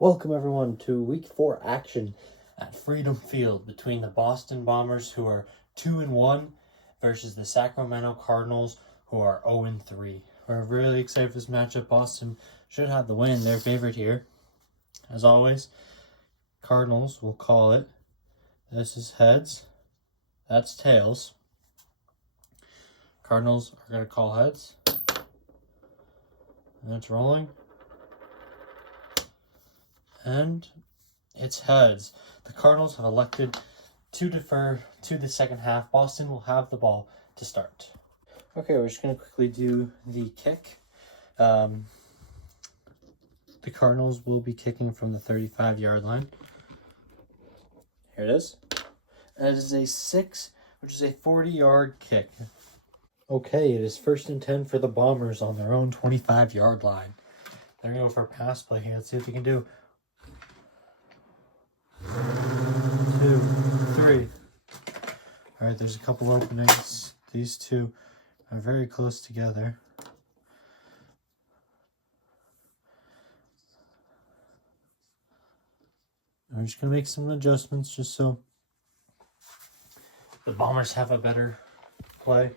Welcome everyone to Week 4 action at Freedom Field between the Boston Bombers, who are 2-1, versus the Sacramento Cardinals, who are 0-3. We're really excited for this matchup. Boston should have the win. They're favorite here. As always, Cardinals will call it. This is heads. That's tails. Cardinals are going to call heads. And it's rolling. And it's heads. The Cardinals have elected to defer to the second half. Boston will have the ball to start. Okay, we're just going to quickly do the kick. The Cardinals will be kicking from the 35-yard line. Here it is. And it is a 6, which is a 40-yard kick. Okay, it is 1st and 10 for the Bombers on their own 25-yard line. They're going to go for a pass play here. Let's see what they can do. 2, 3. All right, there's a couple openings. These two are very close together. I'm just going to make some adjustments just so the Bombers have a better play.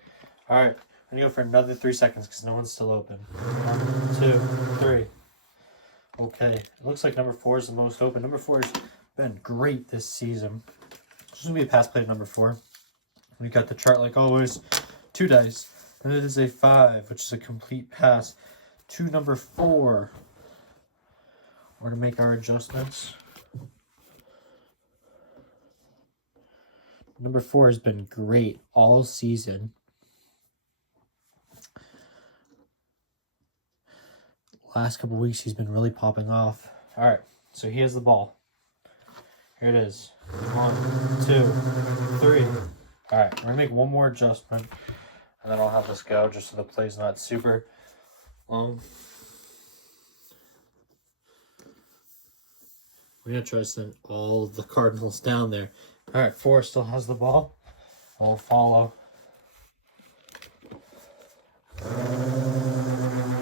All right, I'm going to go for another 3 seconds because no one's still open. 1, 2, 3. Okay, it looks like number 4 is the most open. Number 4 has been great this season. It's going to be a pass play to number 4. We got the chart like always. 2 dice. And it is a 5, which is a complete pass to number 4. We're going to make our adjustments. Number 4 has been great all season. Last couple weeks, he's been really popping off. All right, so he has the ball. Here it is. 1, 2, 3. All right, we're going to make one more adjustment, and then I'll have this go just so the play's not super long. We're going to try to send all the Cardinals down there. All right, 4 still has the ball. We'll follow.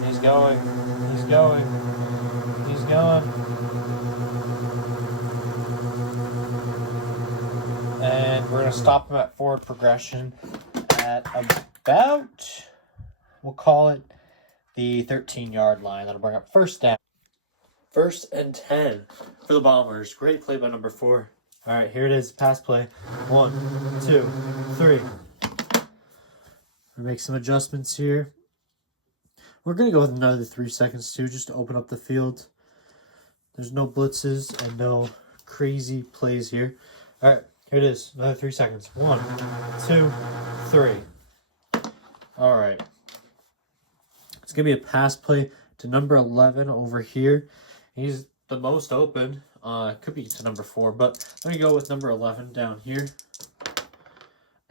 He's going. He's going. He's going. And we're going to stop him at forward progression at about, we'll call it the 13-yard line. That'll bring up first down. 1st and 10 for the Bombers. Great play by number 4. All right, here it is. Pass play. 1, 2, 3. We'll make some adjustments here. We're going to go with another 3 seconds, too, just to open up the field. There's no blitzes and no crazy plays here. All right, here it is. Another 3 seconds. 1, 2, 3. All right. It's going to be a pass play to number 11 over here. He's the most open. Could be to number 4, but let me go with number 11 down here.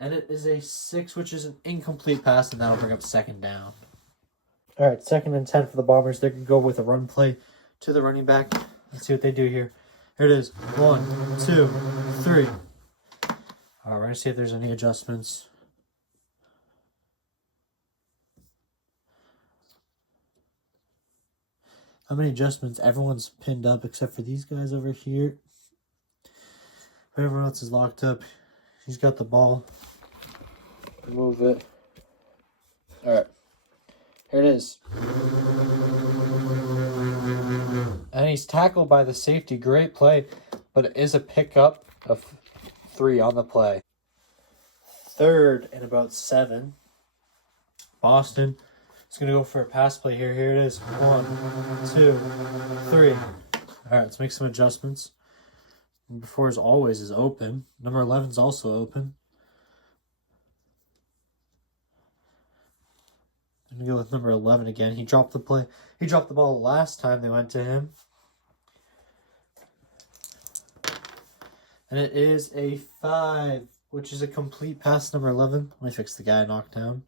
And it is a 6, which is an incomplete pass, and that'll bring up second down. All right, 2nd and 10 for the Bombers. They can go with a run play to the running back. Let's see what they do here. Here it is. 1, 2, 3. All right, we're going to see if there's any adjustments. How many adjustments? Everyone's pinned up except for these guys over here. Everyone else is locked up. He's got the ball. Move it. All right. Here it is. And he's tackled by the safety. Great play, but it is a pickup of 3 on the play. 3rd and about 7. Boston is going to go for a pass play here. Here it is. 1, 2, 3. All right, let's make some adjustments. Number 4 is always open. Number 11 is also open. I'm going to go with number 11 again. He dropped the play. He dropped the ball last time they went to him. And it is a 5, which is a complete pass, number 11. Let me fix the guy knocked down.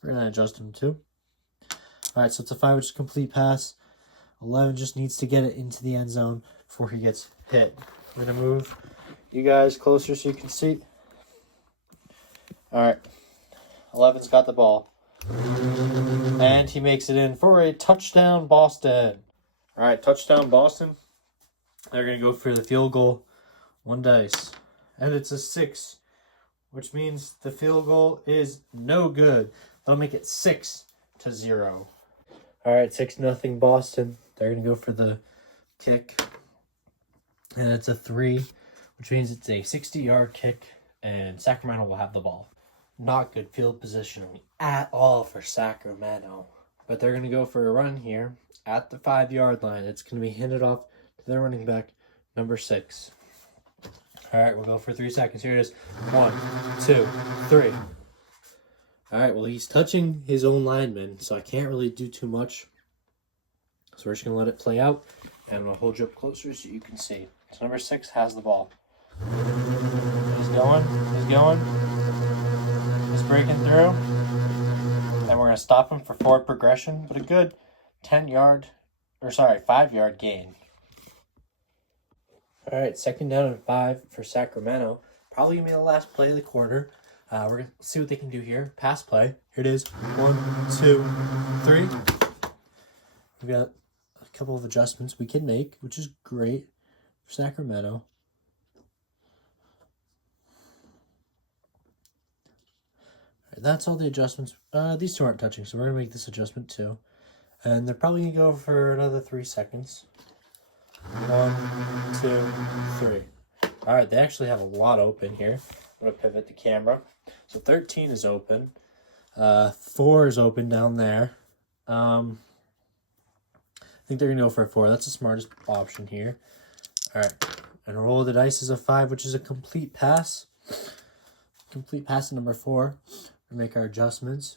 We're going to adjust him too. All right, so it's a 5, which is a complete pass. 11 just needs to get it into the end zone before he gets hit. I'm going to move you guys closer so you can see. All right, 11's got the ball. And he makes it in for a touchdown, Boston. All right, touchdown, Boston. They're going to go for the field goal. 1 dice. And it's a 6, which means the field goal is no good. That'll make it 6-0. All right, 6-0 Boston. They're going to go for the kick. And it's a 3, which means it's a 60-yard kick, and Sacramento will have the ball. Not good field positioning at all for Sacramento. But they're going to go for a run here at the 5-yard line. It's going to be handed off to their running back, number 6. All right, we'll go for 3 seconds. Here it is. 1, 2, 3. All right, well, he's touching his own lineman, so I can't really do too much. So we're just going to let it play out, and we'll hold you up closer so you can see. So number 6 has the ball. He's going. He's breaking through. And we're going to stop him for forward progression, but a good 5-yard gain. All right, 2nd down and 5 for Sacramento. Probably going to be the last play of the quarter. We're going to see what they can do here. Pass play. Here it is. 1, 2, 3. We've got a couple of adjustments we can make, which is great for Sacramento. That's all the adjustments. These two aren't touching, so we're going to make this adjustment too. And they're probably going to go for another 3 seconds. 1, 2, 3. All right, they actually have a lot open here. I'm going to pivot the camera. So 13 is open. 4 is open down there. I think they're going to go for a 4. That's the smartest option here. All right, and roll of the dice is a 5, which is a complete pass. Complete pass to number 4. We make our adjustments.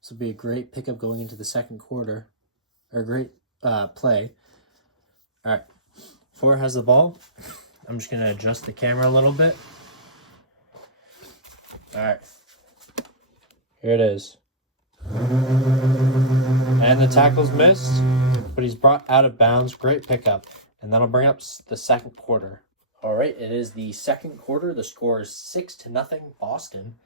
This will be a great pickup going into the second quarter, or a great play. All right, 4 has the ball. I'm just gonna adjust the camera a little bit. All right, here it is. And the tackle's missed, but he's brought out of bounds. Great pickup, and that'll bring up the second quarter. All right, it is the second quarter. The score is 6-0 Boston.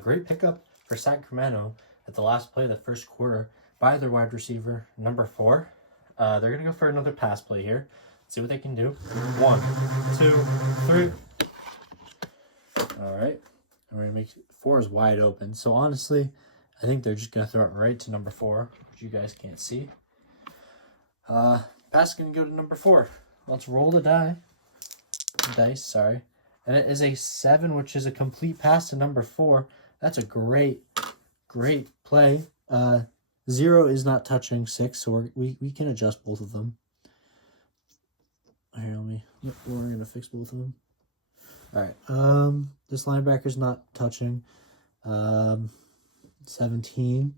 Great pickup for Sacramento at the last play of the first quarter by their wide receiver, number 4. They're going to go for another pass play here. Let's see what they can do. 1, 2, 3. All right. And we're going to make 4 is wide open. So honestly, I think they're just going to throw it right to number 4, which you guys can't see. Pass is going to go to number 4. Let's roll the dice, and it is a 7, which is a complete pass to number 4. That's a great play. 0 is not touching 6, so we can adjust both of them. Here, we're gonna fix both of them. All right, this linebacker's not touching. 17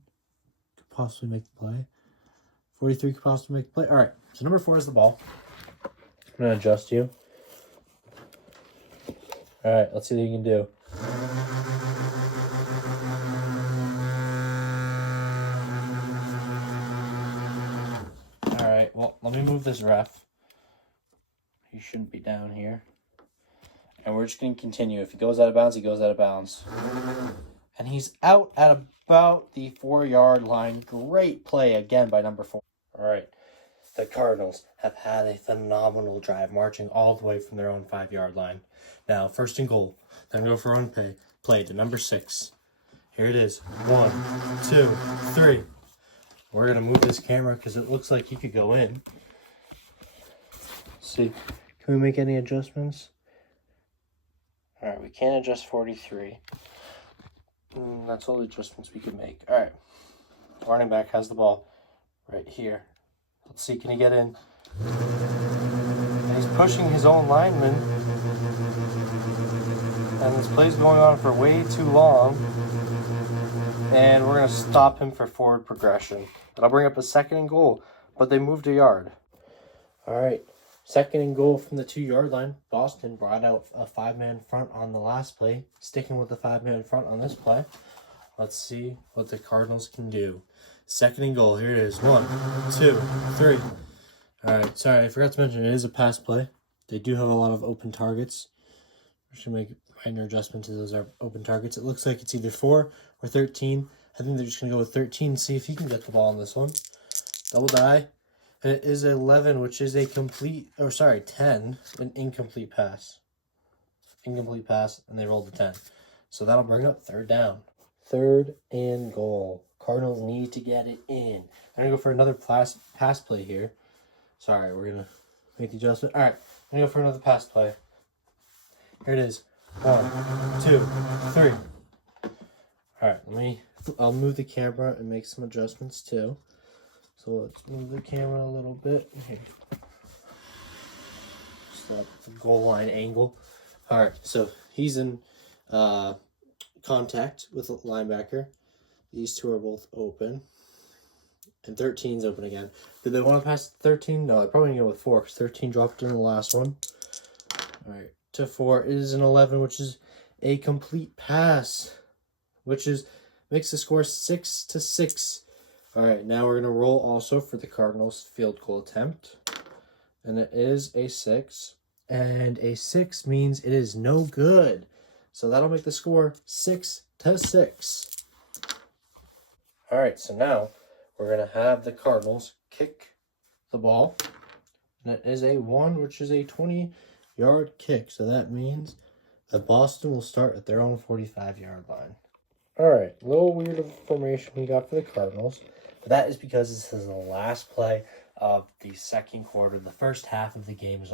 could possibly make the play. 43 could possibly make the play. All right, so number 4 is the ball. I'm gonna adjust you. All right, let's see what you can do. All right, well, let me move this ref. He shouldn't be down here. And we're just going to continue. If he goes out of bounds, he goes out of bounds. And he's out at about the 4-yard line. Great play again by number 4. All right, the Cardinals have had a phenomenal drive, marching all the way from their own 5-yard line. Now, 1st and goal. Then go for run play to number 6. Here it is. 1, 2, 3. We're going to move this camera because it looks like he could go in. Let's see. Can we make any adjustments? All right, we can't adjust 43. That's all the adjustments we can make. All right. Running back has the ball right here. Let's see, can he get in? And he's pushing his own lineman. And this play's going on for way too long. And we're going to stop him for forward progression. That'll bring up a 2nd and goal, but they moved a yard. All right, 2nd and goal from the 2-yard line. Boston brought out a 5-man front on the last play, sticking with the 5-man front on this play. Let's see what the Cardinals can do. 2nd and goal. Here it is. 1, 2, 3. All right, sorry, I forgot to mention it is a pass play. They do have a lot of open targets. We should make minor adjustment to those open targets. It looks like it's either 4 or 13. I think they're just going to go with 13 and see if he can get the ball on this one. Double die. It is 11, which is a complete, 10, an incomplete pass. Incomplete pass, and they rolled a 10. So that'll bring up third down. Third and goal. Cardinals need to get it in. I'm going to go for another pass play here. Sorry, we're going to make the adjustment. All right, I'm going to go for another pass play. Here it is. 1, 2, 3. All right, I'll move the camera and make some adjustments too. So let's move the camera a little bit. Here. Just the goal line angle. All right, so he's in contact with the linebacker. These two are both open. And 13's open again. Did they want to pass 13? No, they're probably going to go with 4 because 13 dropped in the last one. All right, to 4 is an 11, which is a complete pass, which makes the score 6-6. All right, now we're going to roll also for the Cardinals field goal attempt. And it is a 6. And a 6 means it is no good. So that'll make the score 6-6. All right, so now we're going to have the Cardinals kick the ball. And it is a 1, which is a 20-yard kick. So that means that Boston will start at their own 45-yard line. All right, a little weird formation we got for the Cardinals. But that is because this is the last play of the second quarter. The first half of the game is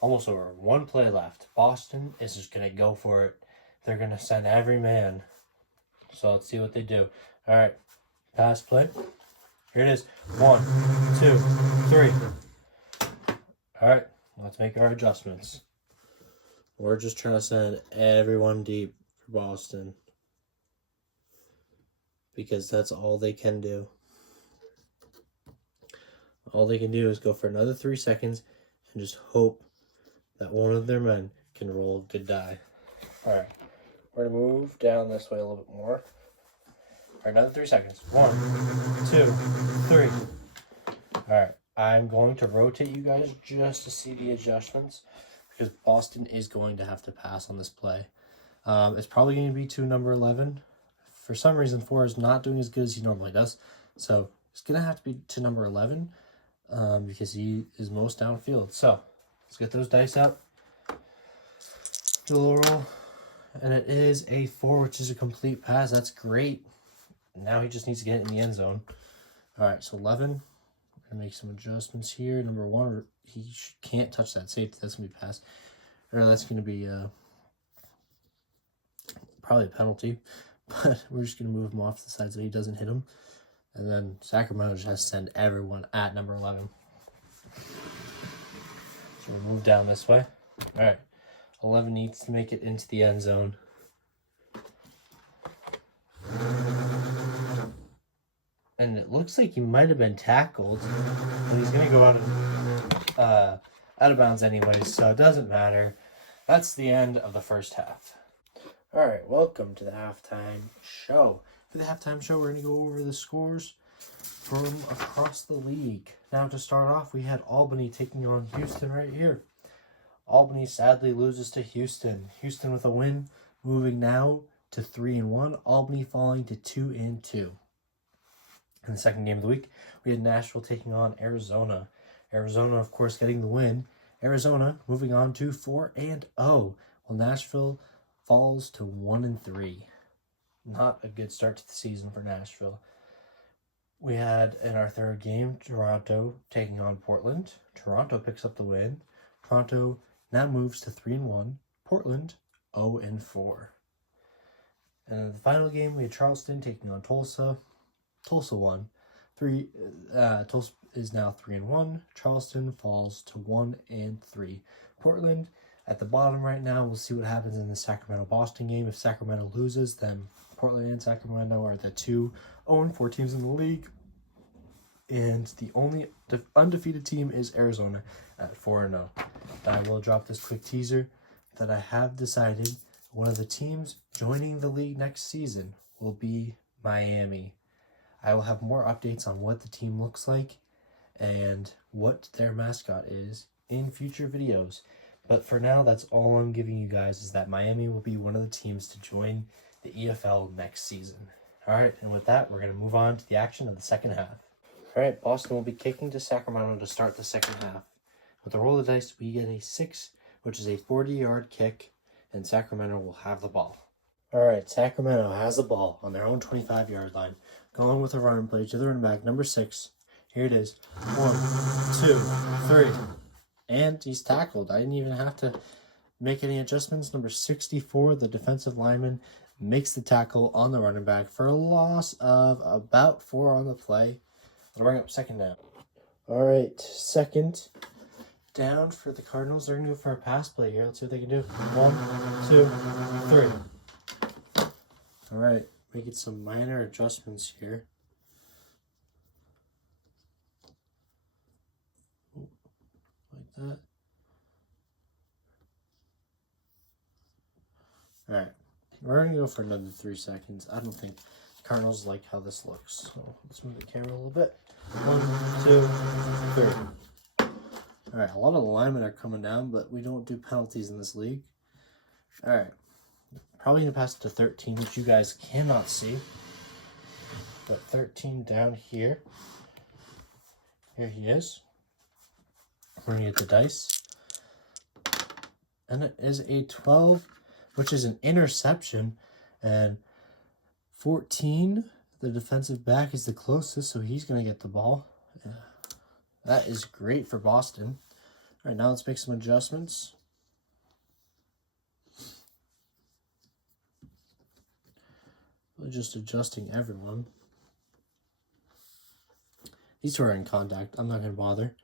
almost over. 1 play left. Boston is just going to go for it. They're going to send every man. So let's see what they do. All right, pass play. Here it is. 1, 2, 3. All right, let's make our adjustments. We're just trying to send everyone deep for Boston, because that's all they can do. All they can do is go for another 3 seconds and just hope that one of their men can roll a good die. All right, we're going to move down this way a little bit more. All right, another 3 seconds. 1, 2, 3. All right, I'm going to rotate you guys just to see the adjustments, because Boston is going to have to pass on this play. It's probably going to be to number 11. For some reason, 4 is not doing as good as he normally does. So it's going to have to be to number 11 because he is most downfield. So let's get those dice out. Do a little roll. And it is a 4, which is a complete pass. That's great. Now he just needs to get it in the end zone. All right, so 11. We're going to make some adjustments here. Number 1, he can't touch that safety. That's going to be pass. Or that's going to be probably a penalty. But we're just going to move him off the side so he doesn't hit him. And then Sacramento just has to send everyone at number 11. So we'll move down this way. All right. 11 needs to make it into the end zone. And it looks like he might have been tackled. But he's going to go out of bounds anyways, so it doesn't matter. That's the end of the first half. All right, welcome to the halftime show. For the halftime show, we're going to go over the scores from across the league. Now, to start off, we had Albany taking on Houston right here. Albany sadly loses to Houston. Houston with a win, moving now to 3-1. Albany falling to 2-2. In the second game of the week, we had Nashville taking on Arizona. Arizona, of course, getting the win. Arizona moving on to 4-0. While Nashville falls to 1-3. Not a good start to the season for Nashville. We had in our third game, Toronto taking on Portland. Toronto picks up the win. Toronto now moves to 3-1. Portland 0-4. And in the final game, we had Charleston taking on Tulsa. Tulsa won. Tulsa is now 3-1. Charleston falls to 1-3. Portland at the bottom right now. We'll see what happens in the Sacramento-Boston game. If Sacramento loses, then Portland and Sacramento are the 2 0-4 teams in the league. And the only undefeated team is Arizona at 4-0. I will drop this quick teaser that I have decided one of the teams joining the league next season will be Miami. I will have more updates on what the team looks like and what their mascot is in future videos. But for now, that's all I'm giving you guys, is that Miami will be one of the teams to join the EFL next season. All right, and with that, we're going to move on to the action of the second half. All right, Boston will be kicking to Sacramento to start the second half. With a roll of the dice, we get a 6, which is a 40-yard kick, and Sacramento will have the ball. All right, Sacramento has the ball on their own 25-yard line. Going with a running play to the running back, number 6. Here it is. 1, 2, 3. And he's tackled. I didn't even have to make any adjustments. Number 64, the defensive lineman, makes the tackle on the running back for a loss of about 4 on the play. I'll bring up second down. All right, second down for the Cardinals. They're going to go for a pass play here. Let's see what they can do. 1, 2, 3. All right, making some minor adjustments here. Like that. All right, we're going to go for another 3 seconds. I don't think the Cardinals like how this looks. So let's move the camera a little bit. 1, 2, 3. All right, a lot of the linemen are coming down, but we don't do penalties in this league. All right, probably going to pass it to 13, which you guys cannot see. But 13 down here. Here he is. We're going to get the dice. And it is a 12, which is an interception. And 14, the defensive back, is the closest, so he's going to get the ball. Yeah. That is great for Boston. All right, now let's make some adjustments. We're just adjusting everyone. These two are in contact. I'm not going to bother.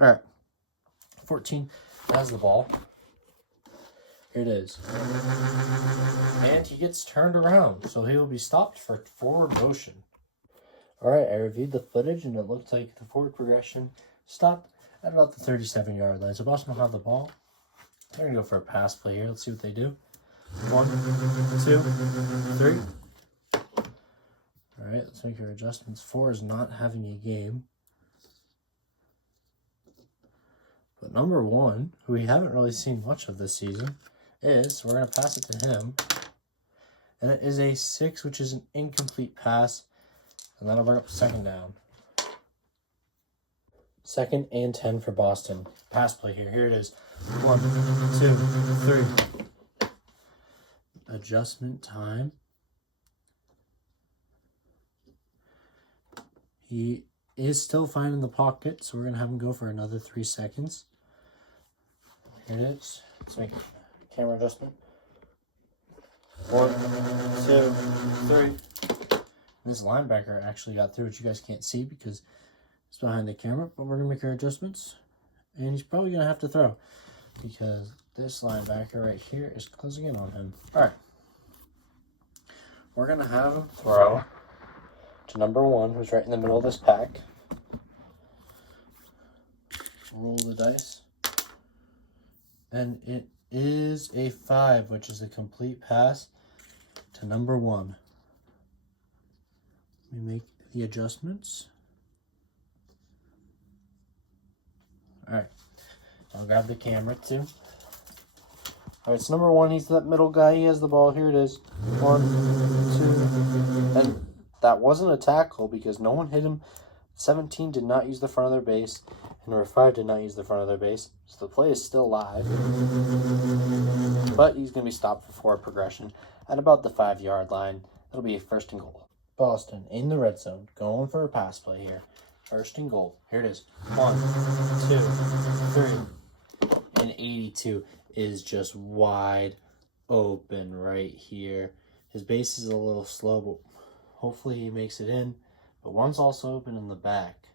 All right. 14 has the ball. Here it is. And he gets turned around, so he will be stopped for forward motion. All right, I reviewed the footage, and it looked like the forward progression stopped at about the 37-yard line. So Boston will have the ball. They're going to go for a pass play here. Let's see what they do. 1, 2, 3. All right, let's make our adjustments. 4 is not having a game. But number 1, who we haven't really seen much of this season, is, we're going to pass it to him. And it is a 6, which is an incomplete pass. And that'll bring up second down. 2nd and 10 for Boston. Pass play here. Here it is. 1, 2, 3. Adjustment time. He is still fine in the pocket, so we're going to have him go for another 3 seconds. Here it is. Let's make a camera adjustment. 1, 2, 3. This linebacker actually got through, which you guys can't see because it's behind the camera, but we're going to make our adjustments. And he's probably going to have to throw because this linebacker right here is closing in on him. All right. We're going to have him throw to number 1, who's right in the middle of this pack. Roll the dice. And it is a 5, which is a complete pass to number 1. We make the adjustments. All right. I'll grab the camera too. All right, it's number 1. He's that middle guy. He has the ball. Here it is. 1, 2. And that wasn't a tackle because no one hit him. 17 did not use the front of their base. And number 5 did not use the front of their base. So the play is still live. But he's going to be stopped for forward progression at about the 5-yard line. It'll be a 1st and goal. Boston in the red zone, going for a pass play here. 1st and goal. Here it is. 1, 2, 3. And 82 is just wide open right here. His base is a little slow, but hopefully he makes it in. But one's also open in the back.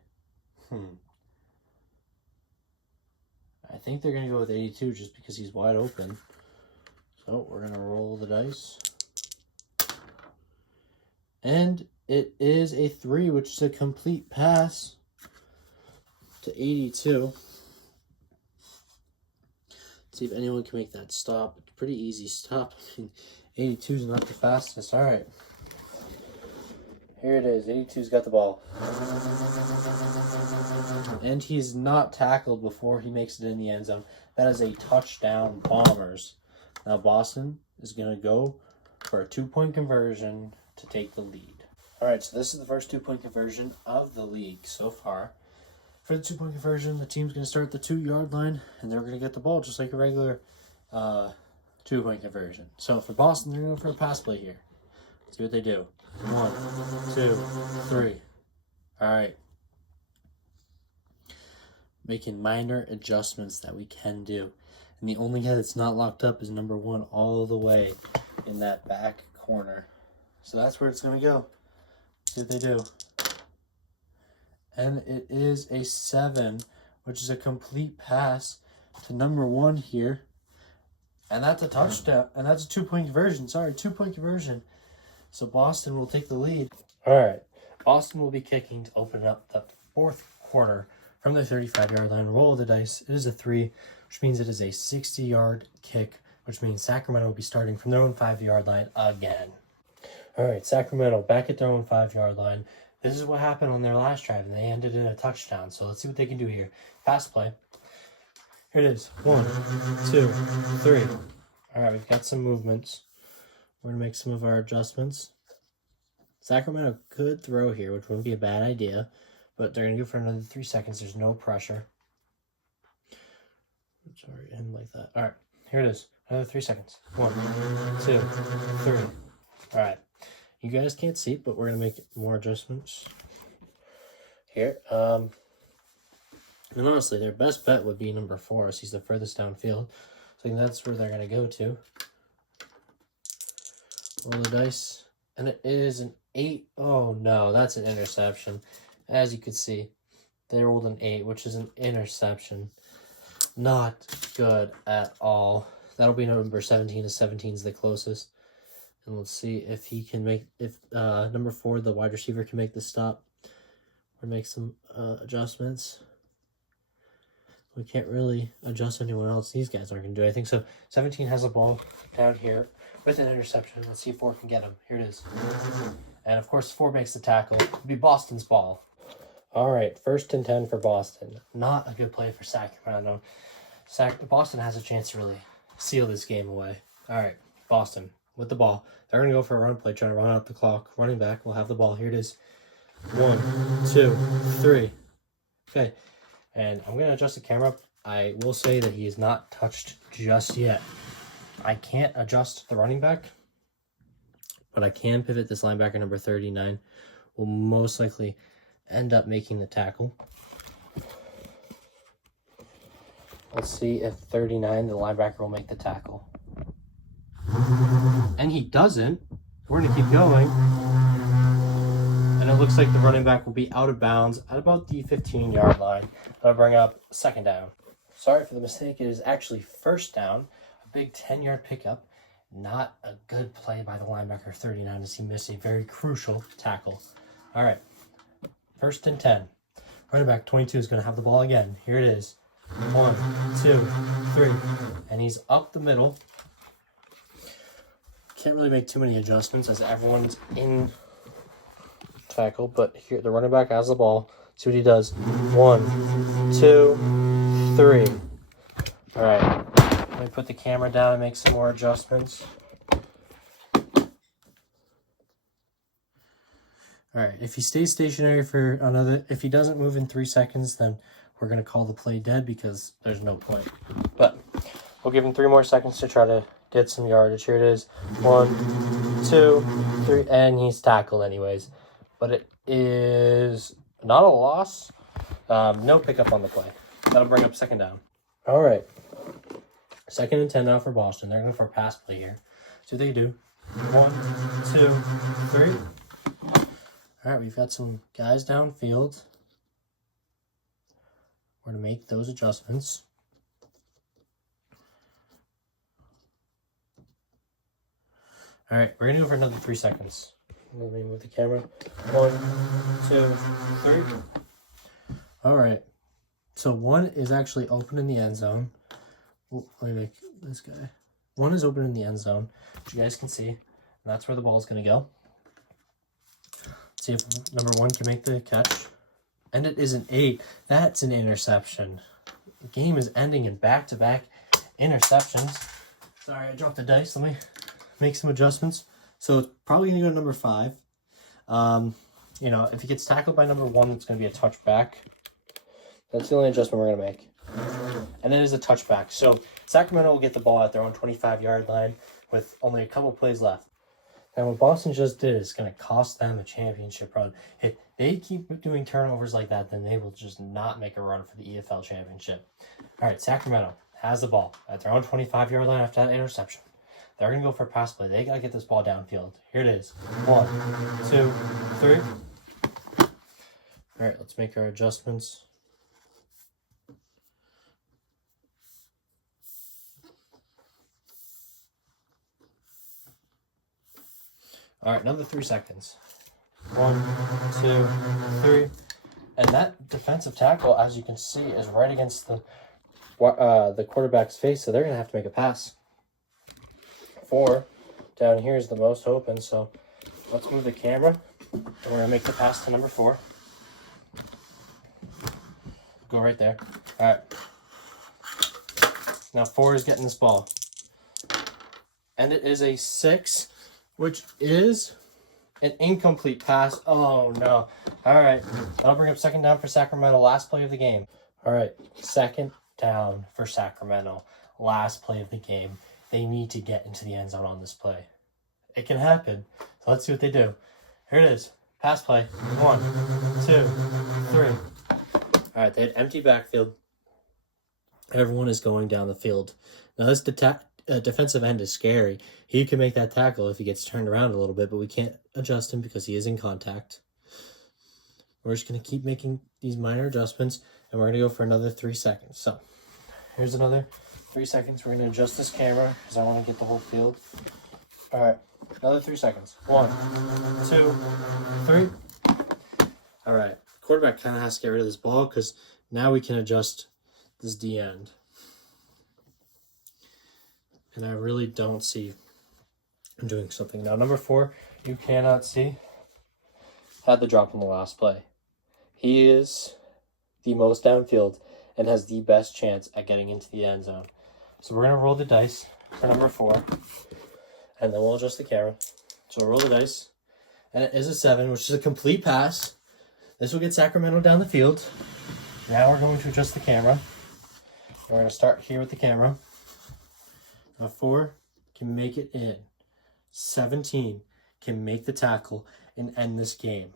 I think they're going to go with 82 just because he's wide open. So we're going to roll the dice. And it is a 3, which is a complete pass to 82. Let's see if anyone can make that stop. It's a pretty easy stop. I mean, 82 is not the fastest. All right. Here it is. 82's got the ball. And he's not tackled before he makes it in the end zone. That is a touchdown, Bombers. Now Boston is going to go for a 2-point conversion to take the lead. All right, so this is the first 2-point conversion of the league so far. For the 2-point conversion, the team's going to start at the 2-yard line, and they're going to get the ball just like a regular 2-point conversion. So for Boston, they're going to go for a pass play here. See what they do. 1, 2, 3. All right. Making minor adjustments that we can do. And the only guy that's not locked up is number 1 all the way in that back corner. So that's where it's going to go. See what they do. And it is a 7, which is a complete pass to number 1 here. And that's a touchdown. And that's a 2-point conversion. Sorry, 2-point conversion. So Boston will take the lead. All right. Boston will be kicking to open up the 4th quarter from the 35-yard line. Roll the dice. It is a 3, which means it is a 60-yard kick, which means Sacramento will be starting from their own 5-yard line again. All right, Sacramento back at their own 5-yard line. This is what happened on their last drive, and they ended in a touchdown. So let's see what they can do here. Pass play. Here it is. 1, 2, 3. All right, we've got some movements. We're going to make some of our adjustments. Sacramento could throw here, which wouldn't be a bad idea, but they're going to go for another 3 seconds. There's no pressure. Sorry, end like that. All right, here it is. Another 3 seconds. 1, 2, 3. All right. You guys can't see, but we're going to make more adjustments here. And honestly, their best bet would be number 4, as he's the furthest downfield. So I think that's where they're going to go to. Roll the dice. And it is an 8. Oh, no, that's an interception. As you can see, they rolled an 8, which is an interception. Not good at all. That'll be number 17, as 17 is the closest. And let's see if he can make, if number 4, the wide receiver, can make the stop or make some adjustments. We can't really adjust anyone else. These guys aren't going to do anything. So 17 has a ball down here with an interception. Let's see if 4 can get him. Here it is. And of course, 4 makes the tackle. It'll be Boston's ball. All right, 1st and 10 for Boston. Not a good play for Sacramento. Boston has a chance to really seal this game away. All right, Boston with the ball. They're going to go for a run play, trying to run out the clock. Running back will have the ball. Here it is. 1, 2, 3. Okay, and I'm going to adjust the camera. I will say that he is not touched just yet. I can't adjust the running back, but I can pivot this linebacker, number 39. Will most likely end up making the tackle. Let's see if 39, the linebacker, will make the tackle. And he doesn't. We're going to keep going. And it looks like the running back will be out of bounds at about the 15-yard line. That'll bring up 2nd down. Sorry for the mistake. It is actually 1st down. A big 10-yard pickup. Not a good play by the linebacker, 39, as he missed a very crucial tackle. All right. 1st and 10. Running back 22 is going to have the ball again. Here it is. 1, 2, 3. And he's up the middle. Can't really make too many adjustments as everyone's in tackle. But here, the running back has the ball. See what he does. 1, 2, 3. All right. Let me put the camera down and make some more adjustments. All right, if he stays stationary for another, if he doesn't move in 3 seconds, then we're going to call the play dead because there's no point. But we'll give him 3 more seconds to try to get some yardage. Here it is. 1, 2, 3, and he's tackled anyways. But it is not a loss. No pickup on the play. That'll bring up 2nd down. All right. 2nd and 10 now for Boston. They're going for a pass play here. So they do. 1, 2, 3. All right, we've got some guys downfield. We're going to make those adjustments. All right, we're going to go for another 3 seconds. Moving with the camera. 1, 2, 3. All right. So 1 is actually open in the end zone. Let me make this guy. 1 is open in the end zone, which you guys can see. And that's where the ball is going to go. See if number 1 can make the catch. And it is an 8. That's an interception. The game is ending in back-to-back interceptions. Sorry, I dropped the dice. Let me make some adjustments. So it's probably going to go to number 5. You know, if he gets tackled by number 1, it's going to be a touchback. That's the only adjustment we're going to make. And it is a touchback. So Sacramento will get the ball at their own 25-yard line with only a couple plays left. And what Boston just did is going to cost them a championship run. If they keep doing turnovers like that, then they will just not make a run for the EFL championship. All right, Sacramento has the ball at their own 25-yard line after that interception. They're going to go for a pass play. They got to get this ball downfield. Here it is. 1, 2, 3. All right, let's make our adjustments. All right, another 3 seconds. 1, 2, 3. And that defensive tackle, as you can see, is right against the quarterback's face, so they're going to have to make a pass. 4 down here is the most open, so let's move the camera, and we're going to make the pass to number 4. Go right there. All right. Now 4 is getting this ball. And it is a 6, which is an incomplete pass. Oh, no. All right. That'll bring up 2nd down for Sacramento. Last play of the game. All right. 2nd down for Sacramento. Last play of the game. They need to get into the end zone on this play. It can happen. So let's see what they do. Here it is. Pass play. 1, 2, 3. All right. They had empty backfield. Everyone is going down the field. Now this defensive end is scary. He can make that tackle if he gets turned around a little bit, but we can't adjust him because he is in contact. We're just going to keep making these minor adjustments, and we're going to go for another 3 seconds. So here's another 3 seconds. We're going to adjust this camera because I want to get the whole field. All right, another 3 seconds. 1, 2, 3. All right, quarterback kind of has to get rid of this ball because now we can adjust this D end. And I really don't see him doing something. Now, number 4, you cannot see, had the drop on the last play. He is the most downfield and has the best chance at getting into the end zone. So we're going to roll the dice for number 4. And then we'll adjust the camera. So we'll roll the dice. And it is a 7, which is a complete pass. This will get Sacramento down the field. Now we're going to adjust the camera. We're going to start here with the camera. Now 4 can make it in. 17 can make the tackle and end this game.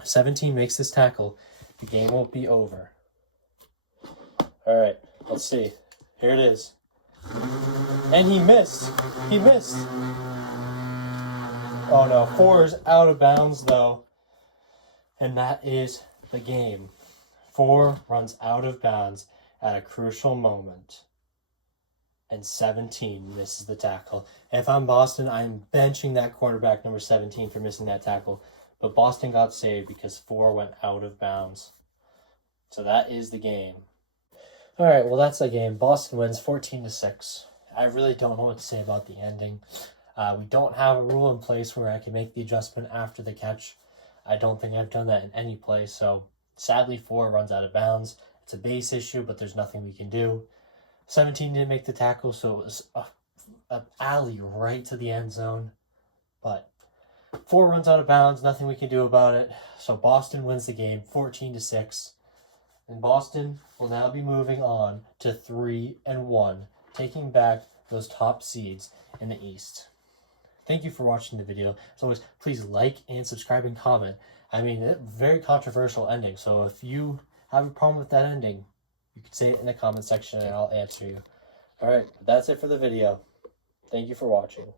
If 17 makes this tackle, the game won't be over. All right, let's see. Here it is. And he missed. He missed. Oh no, 4 is out of bounds though. And that is the game. 4 runs out of bounds at a crucial moment. And 17 misses the tackle. If I'm Boston, I'm benching that cornerback number 17 for missing that tackle. But Boston got saved because 4 went out of bounds. So that is the game. All right, well, that's the game. Boston wins 14-6. I really don't know what to say about the ending. We don't have a rule in place where I can make the adjustment after the catch. I don't think I've done that in any play. So sadly, 4 runs out of bounds. It's a base issue, but there's nothing we can do. 17 didn't make the tackle, so it was an alley right to the end zone. But 4 runs out of bounds, nothing we can do about it. So Boston wins the game 14-6. And Boston will now be moving on to 3-1, taking back those top seeds in the East. Thank you for watching the video. As always, please like and subscribe and comment. I mean, it's a very controversial ending, so if you have a problem with that ending, you can say it in the comment section and I'll answer you. All right, that's it for the video. Thank you for watching.